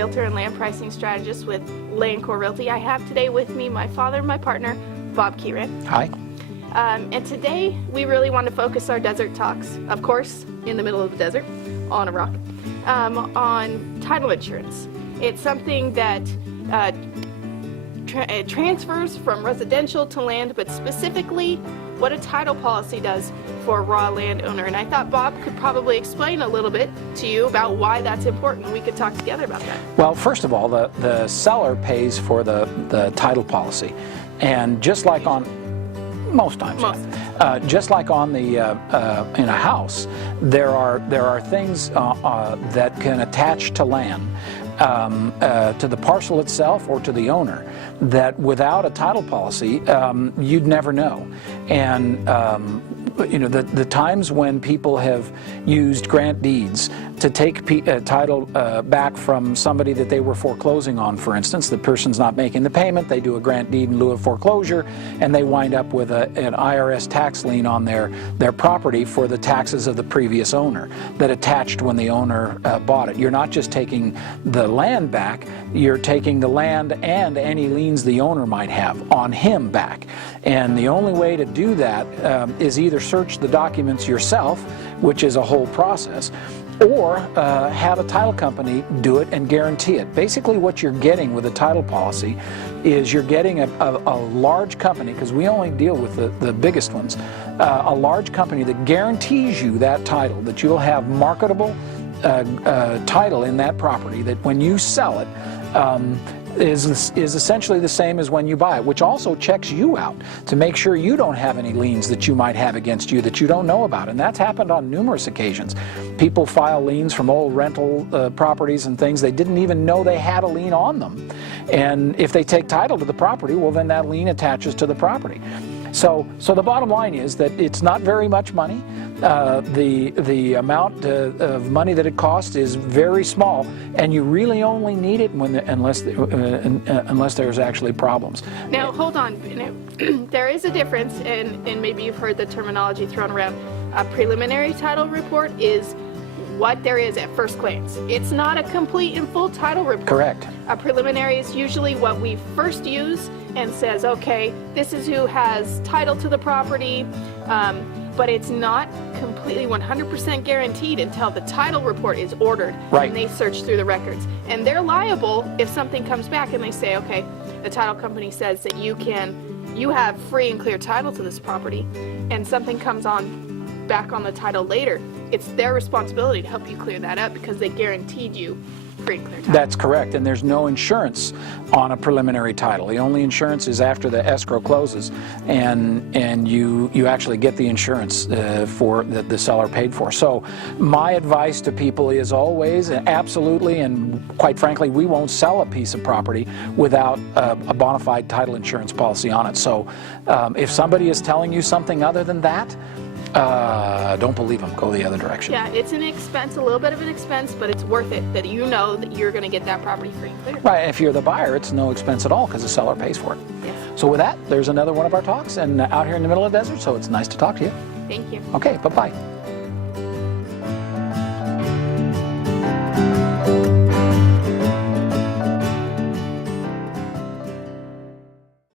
Realtor and Land Pricing Strategist with LandCore Realty. I have today with me my father and my partner, Bob Keeran. Hi. And today we really want to focus our desert talks, of course, in the middle of the desert, on a rock, on title insurance. It's something that transfers from residential to land, but specifically what a title policy does for a raw landowner. And I thought Bob could probably explain a little bit to you about why that's important. We could talk together about that. Well, first of all, the seller pays for the title policy. And just like on, most times, just like on the in a house, there are things that can attach to land, to the parcel itself or to the owner, that without a title policy you'd never know. And you know, the times when people have used grant deeds to take title back from somebody that they were foreclosing on, for instance, the person's not making the payment, they do a grant deed in lieu of foreclosure, and they wind up with an IRS tax lien on their property for the taxes of the previous owner that attached when the owner bought it. You're not just taking the land back, you're taking the land and any liens the owner might have on him back. And the only way to do that is either search the documents yourself, which is a whole process, or have a title company do it and guarantee it. Basically what you're getting with a title policy is you're getting a large company, because we only deal with the biggest ones, a large company that guarantees you that title, that you'll have marketable title in that property, that when you sell it, is essentially the same as when you buy it, which also checks you out to make sure you don't have any liens that you might have against you that you don't know about. And that's happened on numerous occasions. People file liens from old rental properties and things. They didn't even know they had a lien on them. And if they take title to the property, well, then that lien attaches to the property. So the bottom line is that it's not very much money. The amount of money that it costs is very small, and you really only need it unless there's actually problems. Now, hold on. There is a difference, and maybe you've heard the terminology thrown around. A preliminary title report is what there is at first glance. It's not a complete and full title report. Correct. A preliminary is usually what we first use and says, okay, this is who has title to the property, but it's not completely 100% guaranteed until the title report is ordered. Right. And they search through the records. And they're liable if something comes back and they say, okay, the title company says that you have free and clear title to this property, and something comes back on the title later. It's their responsibility to help you clear that up because they guaranteed you free and clear title. That's correct, and there's no insurance on a preliminary title. The only insurance is after the escrow closes, and you actually get the insurance for that the seller paid for. So my advice to people is always, absolutely, and quite frankly, we won't sell a piece of property without a bona fide title insurance policy on it. So if somebody is telling you something other than that, don't believe them. Go the other direction. Yeah, it's an expense, a little bit of an expense, but it's worth it that you know that you're going to get that property free and clear. Right, if you're the buyer, it's no expense at all because the seller pays for it. Yes. So with that, there's another one of our talks, and out here in the middle of the desert, so it's nice to talk to you. Thank you. Okay, bye-bye.